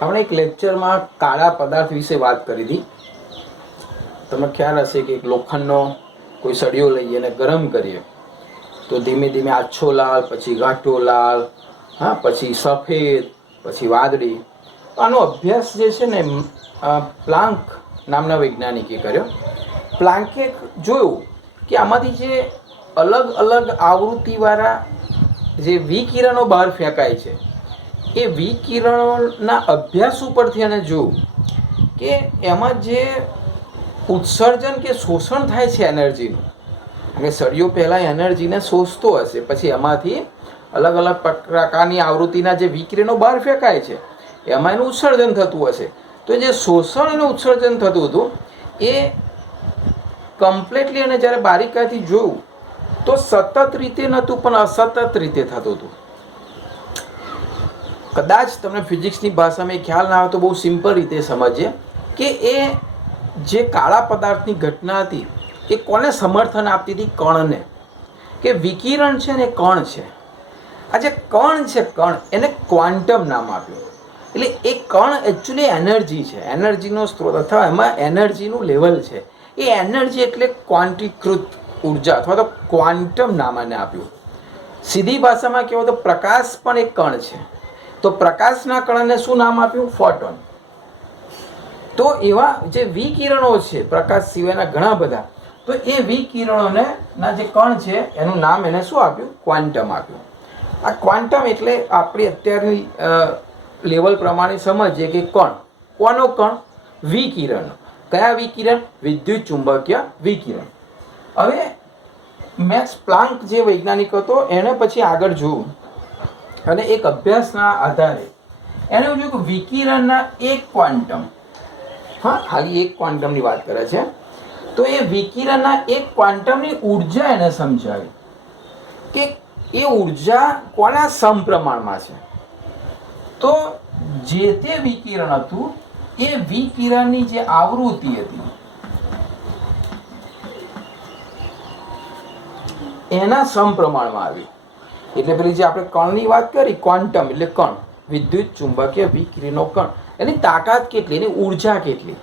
આપણે એક લેક્ચરમાં કાળા પદાર્થ વિશે વાત કરી હતી. તમને ખ્યાલ હશે કે એક લોખંડનો કોઈ સળિયો લઈએ અને ગરમ કરીએ તો ધીમે ધીમે આછો લાલ, પછી ઘાટો લાલ, હા, પછી સફેદ, પછી વાદળી. આનો અભ્યાસ જે છે ને પ્લાન્ક નામના વૈજ્ઞાનિકે કર્યો. પ્લાન્કે જોયું કે આમાંથી જે અલગ અલગ આવૃત્તિવાળા જે વિકિરણો બહાર ફેંકાય છે એ વિકિરણોના અભ્યાસ ઉપરથી એને જોયું કે એમાં જે ઉત્સર્જન કે શોષણ થાય છે એનર્જીનું, અને સળિયો પહેલાં એનર્જીને શોષતો હશે, પછી એમાંથી અલગ અલગ પ્રકારની આવૃત્તિના જે વિકિરણો બહાર ફેંકાય છે એમાં એનું ઉત્સર્જન થતું હશે. તો જે શોષણ એનું ઉત્સર્જન થતું હતું એ કમ્પ્લીટલી, અને જ્યારે બારીકાઈથી જોયું તો સતત રીતે નહોતું પણ અસતત રીતે થતું હતું. કદાચ તમને ફિઝિક્સની ભાષામાં ખ્યાલ ના આવે તો બહુ સિમ્પલ રીતે સમજીએ કે એ જે કાળા પદાર્થની ઘટના હતી એ કોને સમર્થન આપતી હતી? કણને. કે વિકિરણ છે ને કણ છે. આ જે કણ છે, કણ, એને ક્વોન્ટમ નામ આપ્યું. એટલે એ કણ એકચ્યુઅલી એનર્જી છે, એનર્જીનો સ્ત્રોત, અથવા એમાં એનર્જીનું લેવલ છે. એ એનર્જી એટલે ક્વોન્ટીકૃત ઉર્જા, અથવા તો ક્વોન્ટમ નામ એને આપ્યું. સીધી ભાષામાં કહેવાય તો પ્રકાશ પણ એક કણ છે, તો પ્રકાશના કણને શું નામ આપ્યું? ફોટોન. તો એવા જે વિકિરણો છે, પ્રકાશ સિવાયના ઘણા બધા, તો એ વિકિરણોને ના જે કણ છે એનું નામ એને શું આપ્યું? ક્વોન્ટમ આપ્યું. આ ક્વોન્ટમ એટલે આપણી અત્યારની લેવલ પ્રમાણે સમજીએ કે કણ. કોનો કણ? વિકિરણ. કયા વિકિરણ? વિદ્યુત ચુંબકીય વિકિરણ. હવે મેક્સ પ્લાન્ક જે વૈજ્ઞાનિક હતો એણે પછી આગળ જોયું અને એક અભ્યાસના આધારે એણે જોયું કે વિકિરણના એક ક્વોન્ટમ, હા, ખાલી એક ક્વોન્ટમની વાત કરે છે, તો એ વિકિરણના એક ક્વોન્ટમની ઉર્જા એને સમજાવી કે એ ઉર્જા કોના સમપ્રમાણમાં છે. તો જે તે વિકિરણ હતું એ વિકિરણની જે આવૃત્તિ હતી એના સમપ્રમાણમાં આવી. એટલે પેલી જે આપણે કણની વાત કરી, ક્વોન્ટમ એટલે કણ, વિદ્યુત ચુંબકીય વિકિરણનો કણ, એની તાકાત કેટલી, એની ઉર્જા કેટલી?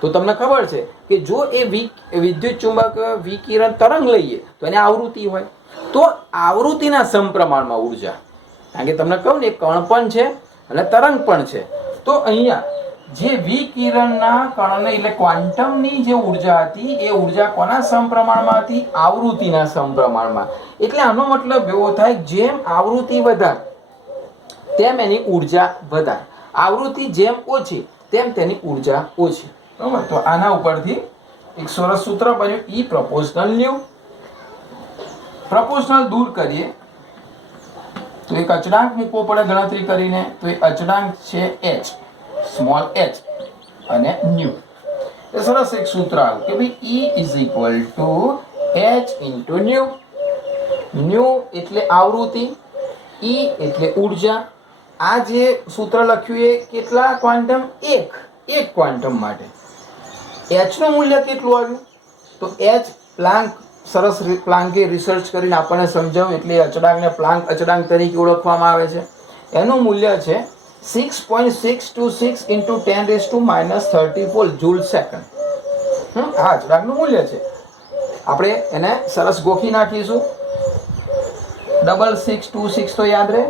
તો તમને ખબર છે કે જો એ વિદ્યુત ચુંબકીય વિકિરણ તરંગ લઈએ તો એની આવૃત્તિ હોય, તો આવૃત્તિના સમપ્રમાણમાં ઉર્જા. કારણ કે તમને કહું ને, કણ પણ છે અને તરંગ પણ છે. તો અહીંયા જે વિકિરણના કણને એટલે ક્વોન્ટમની જે ઉર્જા હતી એ ઉર્જા કોના સમપ્રમાણમાં હતી? આવૃત્તિના સમપ્રમાણમાં. એટલે આનો મતલબ એવો થાય, જેમ આવૃત્તિ વધારે તેમ એની ઉર્જા વધારે, આવૃત્તિ જેમ ઓછી તેમ તેની ઉર્જા ઓછી. બરાબર? તો આના ઉપરથી એક સરસ સૂત્ર બન્યું, ઈ પ્રપોર્શનલ ન્યુ. પ્રપોર્શનલ દૂર કરીએ તો એક અચળાંક મૂકવો પડે ગણતરી કરીને, તો એ અચળાંક છે h, સ્મોલ h, અને ન્યુ. એ સરસ એક સૂત્ર આવ્યું કે ભાઈ E is equal to h into new. New એટલે આવૃત્તિ, E એટલે ઉર્જા. આ જે સૂત્ર લખ્યું એ કેટલા ક્વોન્ટમ? એક ક્વોન્ટમ માટે. h નું મૂલ્ય કેટલું આવ્યું? તો h પ્લાન્ક, સરસ પ્લાન્કે રિસર્ચ કરીને આપણને સમજાવ્યું, એટલે અચળાંકને પ્લાન્ક અચળાંક તરીકે ઓળખવામાં આવે છે. એનું મૂલ્ય છે 6.626 ઇન્ટુ 10⁻³ જૂલ સેકન્ડ. આ અચળાંકનું મૂલ્ય છે. આપણે એને સરસ ગોખી નાખીશું. 6626 તો યાદ રહે,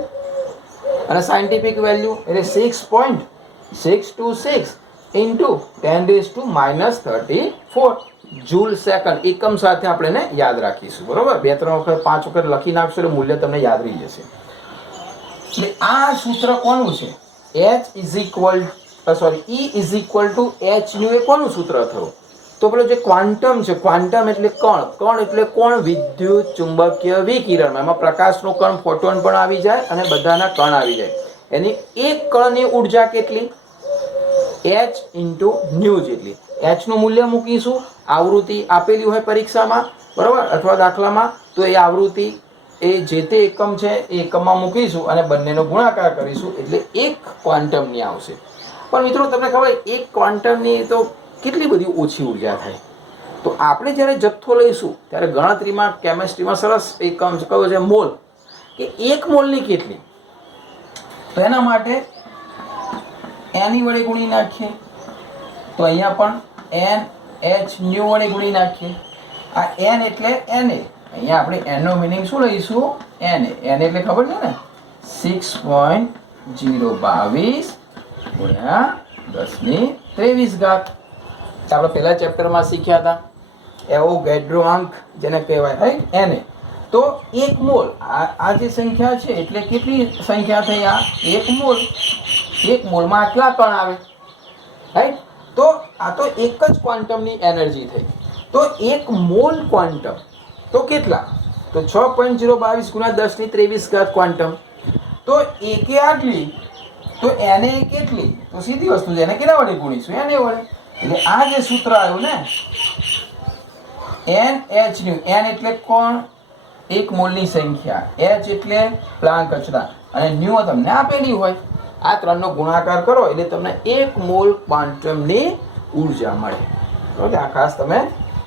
અને સાયન્ટિફિક વેલ્યુ એટલે 6.626 ઇન્ટુ 10⁻³ જૂલ સેકન્ડ. એકમ સાથે આપણે એને યાદ રાખીશું. બરોબર? 2-3 વખત 5 વખત લખી નાખશો એટલે મૂલ્ય તમને યાદ રહી જશે. એટલે આ સૂત્ર કોનું છે? E is equal to h નું એ કોનું સૂત્ર થયું? તો પેલો જે ક્વોન્ટમ છે, ક્વોન્ટમ એટલે કણ, કણ એટલે કોણ? વિદ્યુત ચુંબકીય વિકિરણ. એમાં પ્રકાશનો કણ, ફોટોન પણ આવી જાય અને બધાના કણ આવી જાય. એની એક કણની ઉર્જા કેટલી? h ઇન્ટુ ન્યુ જેટલી. h નું મૂલ્ય મૂકીશું, આવૃત્તિ આપેલી હોય પરીક્ષામાં, બરાબર, અથવા દાખલામાં, તો એ આવૃત્તિ એ જે તે એકમ છે એ એકમમાં મૂકીશું અને બંનેનો ગુણાકાર કરીશું એટલે એક ક્વોન્ટમની આવશે. પણ મિત્રો તમને ખબર, એક ક્વોન્ટમની તો કેટલી બધી ઓછી ઉર્જા થાય. તો આપણે જ્યારે જથ્થો લઈશું ત્યારે ગણતરીમાં, કેમેસ્ટ્રીમાં સરસ એકમ કયો છે? મોલ. કે એક મોલની કેટલી? તો એના માટે એની વડે ગુણી નાખીએ તો અહીંયા પણ એન એચ ન્યુ વડે ગુણી નાખીએ. આ એન એટલે એને, અહીંયા આપણે એનનો મિનિંગ શું લઈશું? એને. એને એટલે ખબર છે ને 6.022 ગુણ્યા 10⁻23. આપણે પહેલા ચેપ્ટરમાં શીખ્યા હતા એવોગાડ્રો અંક જેને કહેવાય, રાઈટ? એને. તો 1 મોલ આ જે સંખ્યા છે એટલે કેટલી સંખ્યા થઈ? આ 1 મોલ. 1 મોલમાં આટલા કણ આવે, રાઈટ? તો આ તો એક જ ક્વોન્ટમની એનર્જી થઈ. તો 1 મોલ ક્વોન્ટમ તો કેટલા? તો 6.022 ગુણ્યા 10⁻23 ક્વોન્ટમ. તો એકે આટલી, તો એને કેટલી? તો સીધી વસ્તુ છે, એને કેટલા વડે ગુણીશું? એને વડે. એટલે આ જે સૂત્ર આવ્યું ને એન એચ ન્યુ, એન એટલે કોણ? 1 મોલની સંખ્યા, એચ એટલે પ્લાન્ક અચળાંક, અને ન્યુ તમને આપેલી હોય. આ ત્રણનો ગુણાકાર કરો એટલે તમને 1 મોલ ક્વોન્ટમની ઉર્જા મળે. બરાબર? આ ખાસ તમે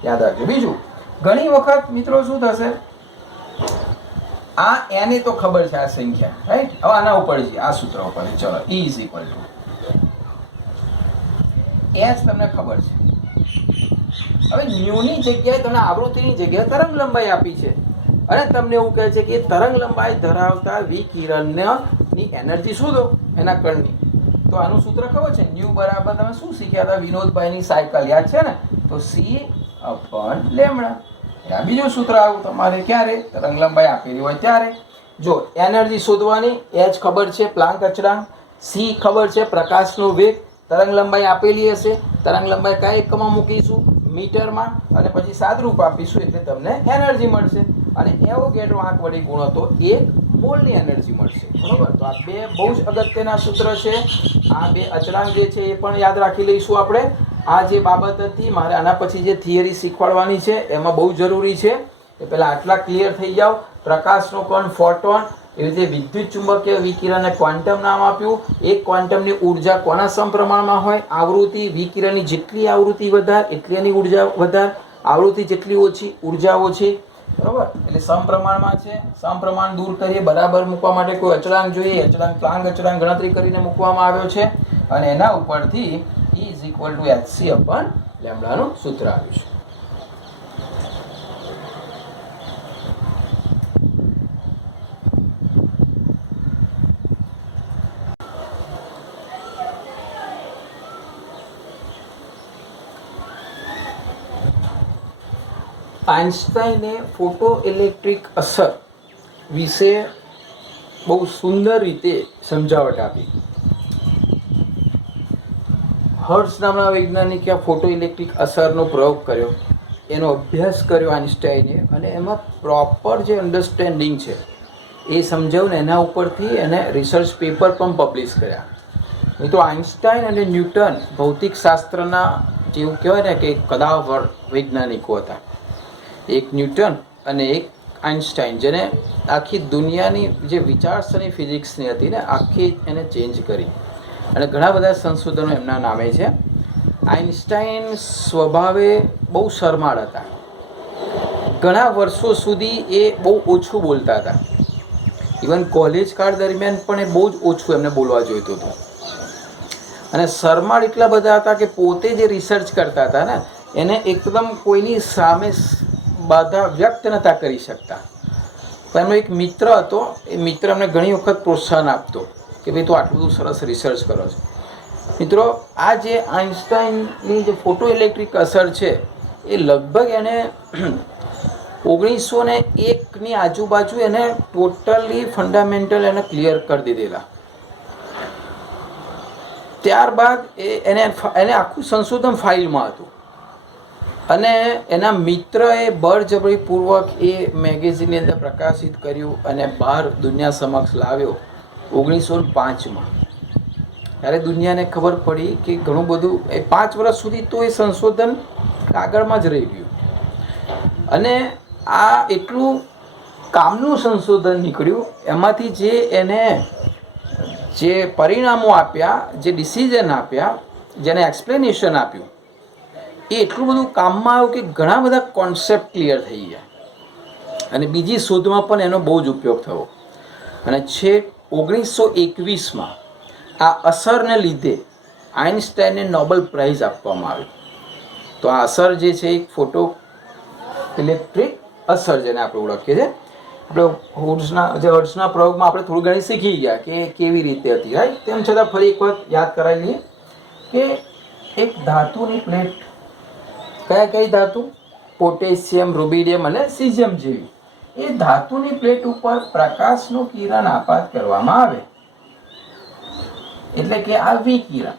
યાદ રાખજો. બીજું, ઘણી વખત મિત્રો શું થશે, આ એને તો ખબર છે આ સંખ્યા, રાઈટ? હવે આના ઉપર છે, આ સૂત્ર ઉપર. ચલો, E = એચ તમને ખબર છે. હવે ન્યુની જગ્યાએ તમને આવૃત્તિની જગ્યાએ તરંગ લંબાઈ આપી છે, અને તમને એવું કહે છે કે તરંગ લંબાઈ ધરાવતા વિકિરણની એનર્જી શોધો એના કણની. તો આનું સૂત્ર ખબર છે, ન્યુ બરાબર તમે શું શીખ્યા હતા વિનોદભાઈની સાયકલ, યાદ છે ને? તો C/λ. આ બીજું સૂત્ર આવું તમારે ક્યારે? તરંગ લંબાઈ આપેલી હોય ત્યારે. જો એનર્જી શોધવાની, H ખબર છે પ્લાન્ક અચળાંક, C ખબર છે પ્રકાશનો વેગ, તરંગ લંબાઈ આપેલી હશે, તરંગ લંબાઈ કયા એકમમાં મૂકીશું? મીટરમાં, અને પછી સાદરૂપ આપીશું એટલે તમને એનર્જી મળશે. અને એવોગાડ્રો આંક વડે ગુણો તો 1 મોલની એનર્જી મળશે. બરોબર? તો આ બે બહુ જ અગત્યના સૂત્ર છે. આ બે અચળાંક જે છે એ પણ યાદ રાખી લઈશું આપણે. આ જે બાબત હતી મારે આના પછી જે થિયરી શીખવાડવાની છે એમાં બહુ જરૂરી છે એ પહેલાં આટલા ક્લિયર થઈ જાઓ. પ્રકાશનો કણ ફોટોન, એવી રીતે વિદ્યુત ચુંબકીય વિકિરણને ક્વોન્ટમ નામ આપ્યું. એક ક્વોન્ટમની ઉર્જા કોના સમપ્રમાણમાં હોય? આવૃત્તિ. વિકિરણની જેટલી આવૃત્તિ વધારે એટલી એની ઉર્જા વધારે, આવૃત્તિ જેટલી ઓછી ઉર્જા ઓછી. બરાબર? એટલે સમપ્રમાણમાં છે. સમપ્રમાણ દૂર કરીએ, બરાબર મૂકવા માટે કોઈ અચળાંક જોઈએ, અચળાંક પ્લાન્ક અચળાંક ગણતરી કરીને મૂકવામાં આવ્યો છે, અને એના ઉપરથી E = hc/λ નું સૂત્ર આવ્યું છે. આઇન્સ્ટાઈને ફોટો ઇલેક્ટ્રિક અસર વિશે બહુ સુંદર રીતે સમજાવટ આપી. હર્ટ્ઝ નામના વૈજ્ઞાનિકે આ ફોટો ઇલેક્ટ્રિક અસરનો પ્રયોગ કર્યો, એનો અભ્યાસ કર્યો આઇન્સ્ટાઈને, અને એમાં પ્રોપર જે અન્ડરસ્ટેન્ડિંગ છે એ સમજાવ્યું ને એના ઉપરથી એને રિસર્ચ પેપર પણ પબ્લિશ કર્યા. મિત્રો, આઇન્સ્ટાઈન અને ન્યૂટન ભૌતિકશાસ્ત્રના જેવું કહેવાય ને કે કદાવર વૈજ્ઞાનિકો હતા. એક ન્યૂટન અને એક આઇન્સ્ટાઈન, જેને આખી દુનિયાની જે વિચારસરણી ફિઝિક્સની હતી ને આખી એને ચેન્જ કરી, અને ઘણા બધા સંશોધનો એમના નામે છે. આઇન્સ્ટાઈન સ્વભાવે બહુ શરમાળ હતા. ઘણા વર્ષો સુધી એ બહુ ઓછું બોલતા હતા. ઇવન કોલેજ કાળ દરમિયાન પણ એ બહુ જ ઓછું એમને બોલવા જોઈતું હતું. અને શરમાળ એટલા બધા હતા કે પોતે જે રિસર્ચ કરતા હતા ને એને એકદમ કોઈની સામે બાધા વ્યક્ત નહોતા કરી શકતા. તો એમનો એક મિત્ર હતો, એ મિત્ર અમને ઘણી વખત પ્રોત્સાહન આપતો કે ભાઈ તું આટલું બધું સરસ રિસર્ચ કરો છો. મિત્રો, આ જે આઇન્સ્ટાઈનની જે ફોટો ઇલેક્ટ્રિક અસર છે એ લગભગ એને 1901ની આજુબાજુ એને ટોટલી ફંડામેન્ટલ એને ક્લિયર કરી દીધેલા. ત્યારબાદ એને આખું સંશોધન ફાઇલમાં હતું, અને એના મિત્રએ બળજબરીપૂર્વક એ મેગેઝિનની અંદર પ્રકાશિત કર્યું અને બહાર દુનિયા સમક્ષ લાવ્યો 1905માં. ત્યારે દુનિયાને ખબર પડી કે ઘણું બધું એ 5 વર્ષ સુધી તો એ સંશોધન કાગળમાં જ રહી ગયું, અને આ એટલું કામનું સંશોધન નીકળ્યું. એમાંથી જે એને જે પરિણામો આપ્યા, જે ડિસિઝન આપ્યા, જેને એક્સપ્લેનેશન આપ્યું, એ એટલું બધું કામમાં આવ્યું કે ઘણા બધા કોન્સેપ્ટ ક્લિયર થઈ ગયા, અને બીજી શોધમાં પણ એનો બહુ જ ઉપયોગ થયો. અને છેક 1921માં આ અસરને લીધે આઇન્સ્ટાઈને નોબેલ પ્રાઇઝ આપવામાં આવી. તો આ અસર જે છે એક ફોટો ઇલેક્ટ્રિક અસર જેને આપણે ઓળખીએ છીએ. આપણે હર્ટ્ઝના પ્રયોગમાં આપણે થોડું ઘણી શીખી ગયા કે કેવી રીતે હતી, રાઈટ. તેમ છતાં ફરી એક વખત યાદ કરાવી લઈએ કે એક ધાતુની પ્લેટ, કઈ ધાતુ? પોટેશિયમ, રૂબિડિયમ અને સીઝિયમ જેવી એ ધાતુની પ્લેટ ઉપર પ્રકાશનું કિરણ આપાત કરવામાં આવે એટલે કે આ વિકિરણ.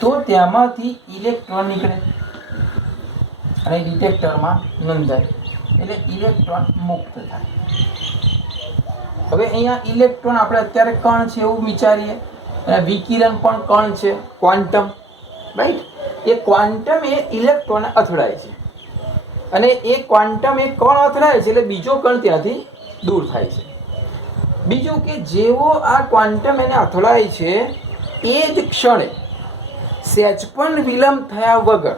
તો ત્યાંમાંથી ઇલેક્ટ્રોન નીકળે અને ડિટેક્ટરમાં નોંધાય એટલે ઇલેક્ટ્રોન મુક્ત થાય. હવે અહીંયા ઇલેક્ટ્રોન આપણે અત્યારે કણ છે એવું વિચારીએ અને વિકિરણ પણ કણ છે, ક્વોન્ટમ, રાઈટ. એ ક્વોન્ટમ એ ઇલેક્ટ્રોનને અથડાય છે અને એ ક્વોન્ટમ એ કણ અથડાય છે એટલે બીજો કણ ત્યાંથી દૂર થાય છે. બીજું કે જેવો આ ક્વોન્ટમ એને અથડાય છે એ જ ક્ષણે સહેજ પણ વિલંબ થયા વગર,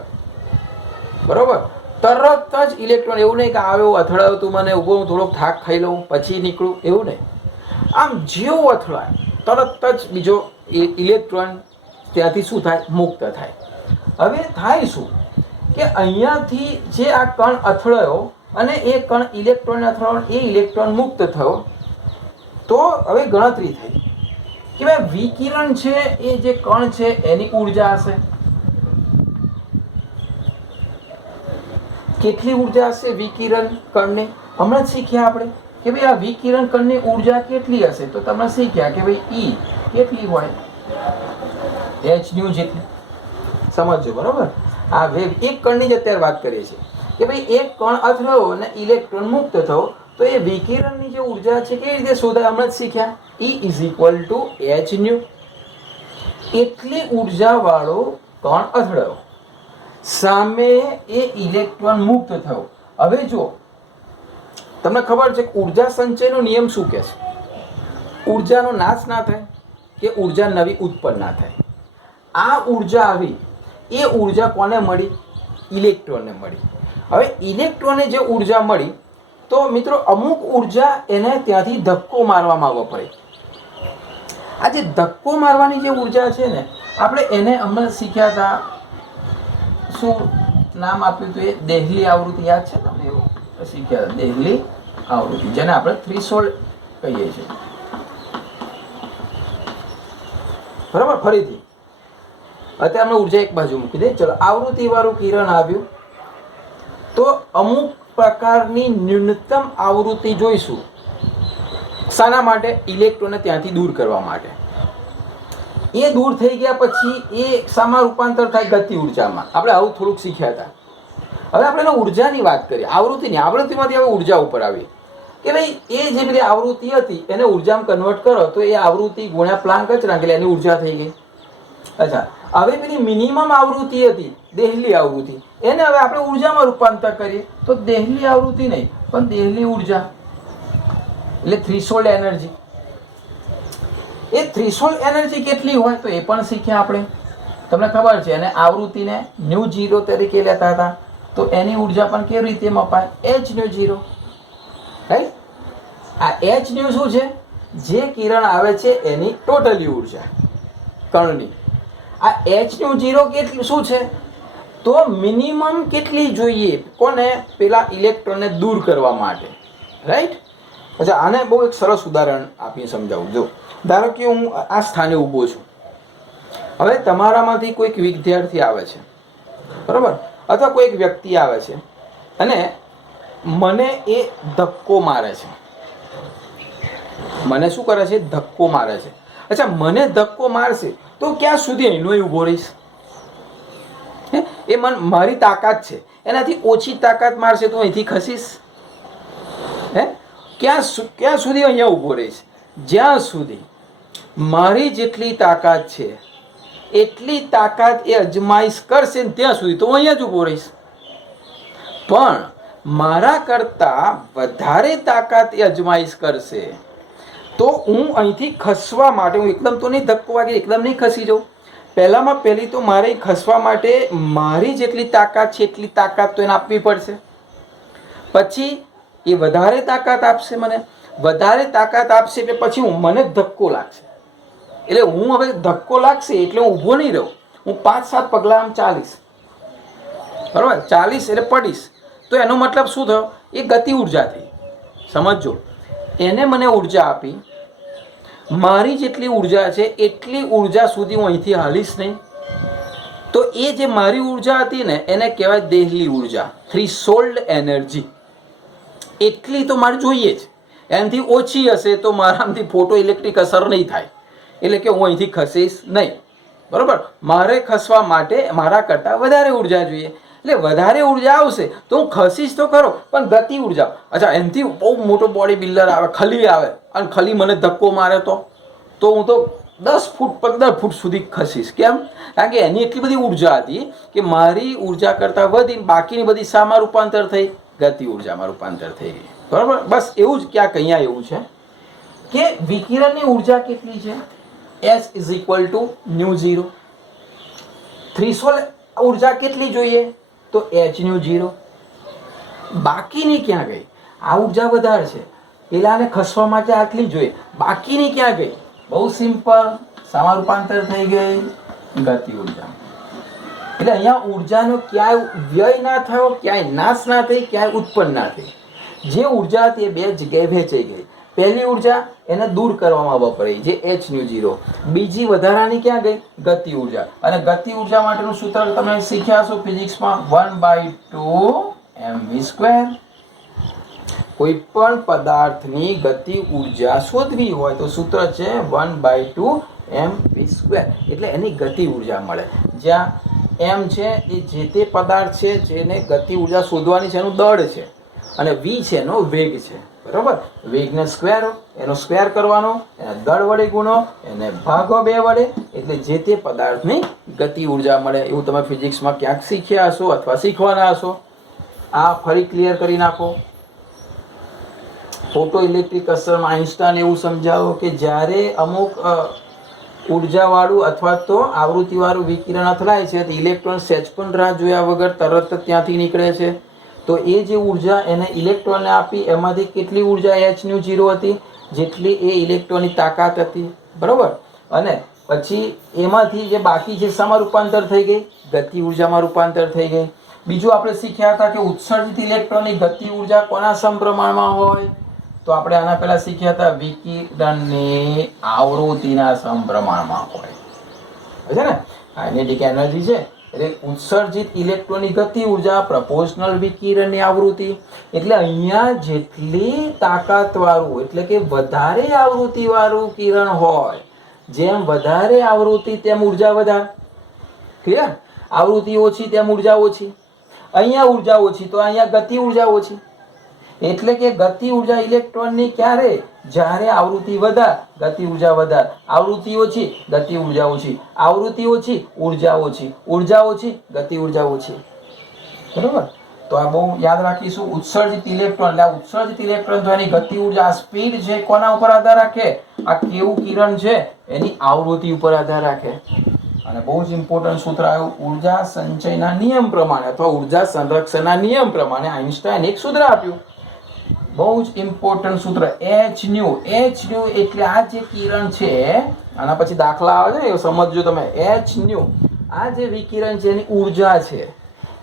બરોબર, તરત જ ઇલેક્ટ્રોન, એવું નહીં કે આવ્યો અથડાયો તું મને ઊભો હું થોડોક થાક ખાઈ લઉં પછી નીકળું, એવું નહીં. આમ જેવું અથડાય તરત જ બીજો ઇલેક્ટ્રોન ત્યાંથી શું થાય? મુક્ત થાય. હવે થાય શું કે અહીંયાથી જે આ કણ અથડાયો અને એ કણ ઇલેક્ટ્રોન અથડાયો, એ ઇલેક્ટ્રોન મુક્ત થયો. તો હવે ગણતરી થઈ કે ભાઈ વિકિરણ છે એ જે કણ છે એની ઉર્જા હશે. કેટલી ઉર્જા હશે વિકિરણ કણની? હમણાં જ શીખ્યા આપણે કે ભાઈ આ વિકિરણ કણની ઉર્જા કેટલી હશે. તો તમે શીખ્યા કે ભાઈ E કેટલી હોય? hν જેટલી. સમજો, બરોબર. આ વેવ એક કણની જ અત્યારે વાત કરીએ છીએ કે ભાઈ એક કણ અથડાયો અને ઇલેક્ટ્રોન મુક્ત થયો તો એ વિકિરણની જે ઉર્જા છે કેવી રીતે શોધાય? હમણાં જ શીખ્યા. E = hν. એટલી ઉર્જાવાળો કણ અથડાયો, સામે એ ઇલેક્ટ્રોન મુક્ત થયો. હવે જો તમને ખબર છે કે ઉર્જા સંચયનો નિયમ શું કહે છે? ઉર્જાનો નાશ ના થાય કે ઉર્જા નવી ઉત્પન્ન ના થાય. આ ઉર્જા આવી, એ ઉર્જા કોને મળી? ઇલેક્ટ્રોનને મળી. હવે ઇલેક્ટ્રોનને જે ઉર્જા મળી તો મિત્રો અમુક ઉર્જા એને ત્યાંથી ધક્કો મારવામાં વપરાય. આ જે ધક્કો મારવાની જે ઉર્જા છે ને, આપણે એને હમણાં શીખ્યા હતા, શું નામ આપ્યું હતું? એ દેહલી આવૃત્તિ, યાદ છે તમને? એવું શીખ્યા હતા, દેહલી આવૃત્તિ, જેને આપણે થ્રેશોલ્ડ કહીએ છીએ. બરાબર. ફરીથી અત્યારે અમે ઉર્જા એક બાજુ મૂકી દઈએ. ચલો, આવૃત્તિ વાળું કિરણ આવ્યું તો અમુક પ્રકારની ન્યૂનતમ આવૃત્તિ જોઈશું. શાના માટે? ઇલેક્ટ્રોનને ત્યાંથી દૂર કરવા માટે. એ દૂર થઈ ગયા પછી એ શામાં રૂપાંતર થાય? ગતિ ઉર્જામાં. આપણે આવું થોડુંક શીખ્યા હતા. હવે આપણે એને ઉર્જાની વાત કરીએ, આવૃત્તિની. આવૃત્તિમાંથી હવે ઉર્જા ઉપર આવી કે ભાઈ એ જે પેલી આવૃત્તિ હતી એને ઉર્જામાં કન્વર્ટ કરો તો એ આવૃત્તિ ગુણ્યા પ્લાન્ક અચળાંક એટલે એની ઉર્જા થઈ ગઈ. અચ્છા, હવે પેલી મિનિમમ આવૃત્તિ હતી દેહલી આવૃત્તિ, એને હવે આપણે ઉર્જામાં રૂપાંતર કરીએ તો દેહલી આવૃત્તિ નહીં પણ દેહલી ઉર્જા એટલે થ્રેશોલ્ડ એનર્જી. એ થ્રેશોલ્ડ એનર્જી કેટલી હોય તો એ પણ શીખ્યા આપણે. તમને ખબર છે એને આવૃત્તિને ν0 તરીકે લેતા હતા તો એની ઉર્જા પણ કેવી રીતે મપાય? hν0, right. આ hν શું છે? જે કિરણ આવે છે એની ટોટલી ઉર્જા કણની. આ hν0 કેટલી શું છે? તો મિનિમમ કેટલી જોઈએ? કોને? પેલા ઇલેક્ટ્રોનને દૂર કરવા માટે, રાઈટ. અચ્છા, આને બહુ એક સરસ ઉદાહરણ આપીને સમજાવું. જો ધારો કે હું આ સ્થાને ઊભો છું. હવે તમારામાંથી કોઈક વિદ્યાર્થી આવે છે, બરાબર, અથવા કોઈક વ્યક્તિ આવે છે અને મને એ ધક્કો મારે છે. મને શું કરે છે? ધક્કો મારે છે. અચ્છા, મને ધક્કો મારશે તો ક્યાં સુધી અહીંનો ઊભો રહીશ? એ મારી તાકાત છે, એનાથી ઓછી તાકાત મારશે તો અહીંથી ખસીશ? ક્યાં સુધી અહીંયા ઊભો રહીશ? જ્યાં સુધી મારી જેટલી તાકાત છે એટલી તાકાત એ અજમાઈશ કરશે ને ત્યાં સુધી તો હું અહીંયા જ ઊભો રહીશ. પણ મારા કરતાં વધારે તાકાત એ અજમાઈશ કરશે તો હું અહીંથી ખસવા માટે, હું એકદમ તો નહીં ધક્કો વાગે એકદમ નહીં ખસી જાઉં. પહેલામાં પહેલી તો મારે ખસવા માટે મારી જેટલી તાકાત છે એટલી તાકાત તો એને આપવી પડશે. પછી એ વધારે તાકાત આપશે, મને વધારે તાકાત આપશે એટલે પછી મને ધક્કો લાગશે. એટલે હું હવે ધક્કો લાગશે એટલે હું ઊભો નહીં રહું, હું 5-7 પગલાં આમ ચાલીશ, બરાબર, ચાલીશ એટલે પડીશ. તો એનો મતલબ શું થયો? એ ગતિ ઉર્જા થઈ. સમજો, એને મને ઉર્જા આપી, મારી જેટલી ઉર્જા છે એટલી ઉર્જા સુધી હું અહીંથી હાલીશ નહીં. તો એ જે મારી ઉર્જા હતી ને એને કહેવાય દેહલી ઉર્જા, થ્રીશોલ્ડ એનર્જી. એટલી તો મારે જોઈએ જ. એનાથી ઓછી હશે તો મારામાંથી ફોટો ઇલેક્ટ્રિક અસર નહીં થાય, એટલે કે હું અહીંથી ખસીશ નહીં, બરાબર. મારે ખસવા માટે મારા કરતાં વધારે ઉર્જા જોઈએ, એટલે વધારે ઉર્જા આવશે તો હું ખસીશ તો ખરો, પણ ગતિ ઉર્જા. અચ્છા, એનાથી બહુ મોટો બોડી બિલ્ડર આવે, ખલી આવે, અને ખલી મને ધક્કો મારે તો હું તો 10 ફૂટ 15 ફૂટ સુધી ખસીશ. કેમ? કારણ કે એની એટલી બધી ઉર્જા હતી કે મારી ઉર્જા કરતાં વધીને બાકીની બધી શામાં રૂપાંતર થઈ? ગતિ ઉર્જામાં રૂપાંતર થઈ ગઈ, બરાબર. બસ એવું જ ક્યાંક અહીંયા એવું છે કે વિકિરણની ઉર્જા કેટલી છે? S = ν0. થ્રીશોલ્ડ ઉર્જા કેટલી જોઈએ? તો h0. બાકીની ક્યાં ગઈ? આ ઉર્જા વધારે છે, પેલાને ખસવા માટે આટલી જોઈએ, બાકીની ક્યાં ગઈ? બહુ સિમ્પલ, શામાં રૂપાંતર થઈ ગઈ? ગતિ ઉર્જા. એટલે અહીંયા ઉર્જાનો ક્યાંય વ્યય ના થયો, ક્યાંય નાશ ના થઈ, ક્યાંય ઉત્પન્ન ના થઈ. જે ઉર્જા હતી એ બે જગ્યાએ વહેંચાઈ ગઈ. પહેલી ઉર્જા એને દૂર કરવામાં વપરાઈ, જે h0. બીજી વધારાની ક્યાં ગઈ? ગતિ ઉર્જા. અને ગતિ ઉર્જા માટેનું સૂત્ર તમે શીખ્યા છો ફિઝિક્સમાં, 1/2 mv². કોઈ પણ પદાર્થની ગતિ ઉર્જા શોધવી હોય તો સૂત્ર છે 1/2 mv². એટલે એની ગતિ ઉર્જા મળે. જ્યાં m છે એ જે તે પદાર્થ છે જેને ગતિ ઉર્જા શોધવાની છે, એનું દળ છે, અને v છે એનો વેગ છે, બરાબર. વેગને સ્ક્વેર, એનો સ્ક્વેર કરવાનો, એને દળ વડે ગુણો, એને ભાગો 2 વડે, એટલે જે તે પદાર્થની ગતિ ઉર્જા મળે. એવું તમે ફિઝિક્સમાં ક્યાંક શીખ્યા હશો અથવા શીખવાના હશો. આ ફરી ક્લિયર કરી નાખો. ફોટો ઇલેક્ટ્રિક અસરમાં આઇન્સ્ટાઈન એવું સમજાવો કે જ્યારે અમુક ઉર્જાવાળું અથવા તો આવૃત્તિવાળું વિકિરણ અથડાય છે તો ઇલેક્ટ્રોન સહેજ પણ રાહ જોયા વગર તરત જ ત્યાંથી નીકળે છે. તો એ જે ઉર્જા એને ઇલેક્ટ્રોનને આપી એમાંથી કેટલી ઉર્જા h0 હતી? જેટલી એ ઇલેક્ટ્રોનની તાકાત હતી, બરાબર. અને પછી એમાંથી જે બાકી જે શામાં રૂપાંતર થઈ ગઈ? ગતિ ઉર્જામાં રૂપાંતર થઈ ગઈ. બીજું આપણે શીખ્યા હતા કે ઉત્સર્જિત ઇલેક્ટ્રોનની ગતિ ઉર્જા કોના સમપ્રમાણમાં હોય? તો આપણે આના પહેલા શીખ્યા હતા વિકિરણની આવૃત્તિના સમપ્રમાણમાં હોય છે ને. કાઇનેટિક એનર્જી છે એટલે ઉત્સર્જિત ઇલેક્ટ્રોનની ગતિ ઉર્જા પ્રપોર્શનલ વિકિરણની આવૃત્તિ. એટલે અહીંયા જેટલી તાકાતવાળું એટલે કે વધારે આવૃત્તિવાળું કિરણ હોય, જેમ વધારે આવૃત્તિ તેમ ઉર્જા વધારે. ક્લિયર? આવૃત્તિ ઓછી તેમ ઉર્જા ઓછી. અહીંયા ઉર્જા ઓછી તો અહીંયા ગતિ ઉર્જા ઓછી. એટલે કે ગતિ ઉર્જા ઇલેક્ટ્રોનની ક્યારે? જ્યારે આવૃત્તિ વધારે, ગતિ ઉર્જા વધારે. આવૃત્તિ ઓછી, ગતિ ઉર્જા ઓછી. આવૃત્તિ ઓછી, ઉર્જા ઓછી. ઉર્જા ઓછી, ગતિ ઉર્જા ઓછી, બરોબર. તો આ બહુ યાદ રાખીશું. ઉત્સર્જિત ઇલેક્ટ્રોન, એટલે આ ઉત્સર્જિત ઇલેક્ટ્રોન તો એની ગતિ ઉર્જા, સ્પીડ છે કોના ઉપર આધાર રાખે? આ કેવું કિરણ છે એની આવૃત્તિ ઉપર આધાર રાખે. અને બહુ જ ઇમ્પોર્ટન્ટ સૂત્ર આવ્યું, ઉર્જા સંચયના નિયમ પ્રમાણે અથવા ઉર્જા સંરક્ષણના નિયમ પ્રમાણે આઇન્સ્ટાઈન એક સૂત્ર આપ્યું. બહુ જ ઇમ્પોર્ટન્ટ સૂત્ર, hν. hν એટલે આ જે કિરણ છે, આના પછી દાખલા આવે છે ને, એ સમજજો તમે. hν આ જે વિકિરણ છે એની ઉર્જા છે,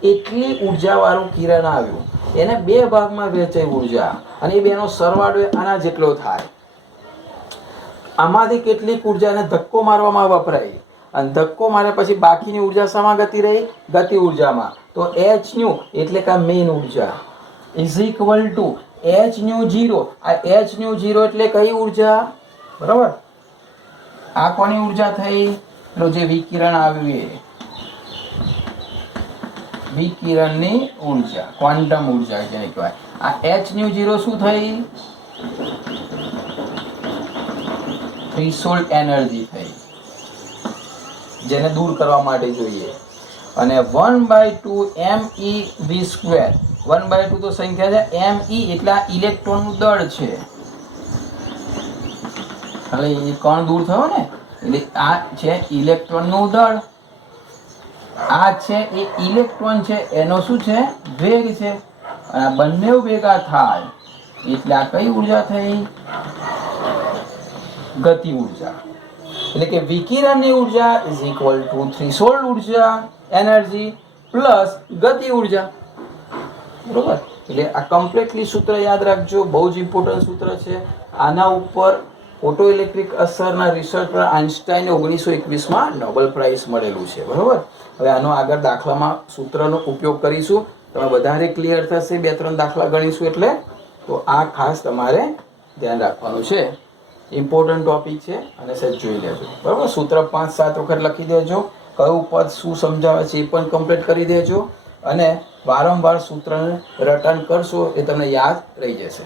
એટલી ઉર્જાવાળું કિરણ આવ્યું. એને 2 ભાગમાં વહેંચાઈ ઉર્જા, અને એ બેનો સરવાળો આના જેટલો થાય. આમાંથી કેટલીક ઉર્જાને ધક્કો મારવામાં વપરાય, અને ધક્કો માર્યા પછી બાકીની ઉર્જા શામાં ગતિ રહી? ગતિ ઉર્જામાં. તો hν એટલે કે મેઇન ઉર્જા ઇઝ ઇક્વલ ટુ hν0. આ hν0 એટલે કઈ ઉર્જા? બરાબર. આ કોની ઉર્જા થઈ? તો જે વિકિરણ આવ્યું એ વિકિરણની ઉર્જા, ક્વોન્ટમ ઉર્જા જેને કહેવાય. આ hν0 શું થઈ? થ્રીશોલ્ડ એનર્જી થઈ, જેને દૂર કરવા માટે જોઈએ. અને 1/2 mev². 1/2 તો સંખ્યા છે, me એટલે આ ઇલેક્ટ્રોનનું દળ છે. એટલે એ કોણ દૂર થયો ને, એટલે આ છે ઇલેક્ટ્રોનનું દળ. આ છે એ ઇલેક્ટ્રોન છે, એનો શું છે? વેગ છે. અને આ બંને ભેગા થાય એટલે આ કઈ ઉર્જા થઈ? ગતિ ઉર્જા. એટલે કે વિકિરણની ઉર્જા ઇઝ ઇક્વલ ટુ થ્રીશોલ્ડ ઉર્જા એનર્જી પ્લસ ગતિ ઉર્જા. બરોબર. એટલે આ કમ્પ્લીટલી સૂત્ર યાદ રાખજો, બહુ જ ઇમ્પોર્ટન્ટ સૂત્ર છે. આના ઉપર ફોટો ઇલેક્ટ્રિક અસરના રિસર્ચ પર આઇન્સ્ટાઈને 1921માં નોબેલ પ્રાઇઝ મળેલું છે. બરાબર. હવે આનો આગળ દાખલામાં સૂત્રનો ઉપયોગ કરીશું, તમે વધારે ક્લિયર થશે. 2-3 દાખલા ગણીશું એટલે. તો આ ખાસ તમારે ધ્યાન રાખવાનું છે, ઇમ્પોર્ટન્ટ ટોપિક છે અને સહેજ જોઈ લેજો. બરાબર. સૂત્ર 5-7 વખત લખી દેજો, કયું પદ શું સમજાવે છે એ પણ કમ્પ્લીટ કરી દેજો, અને વારંવાર સૂત્રને રટન કરશો એ તમને યાદ રહી જશે.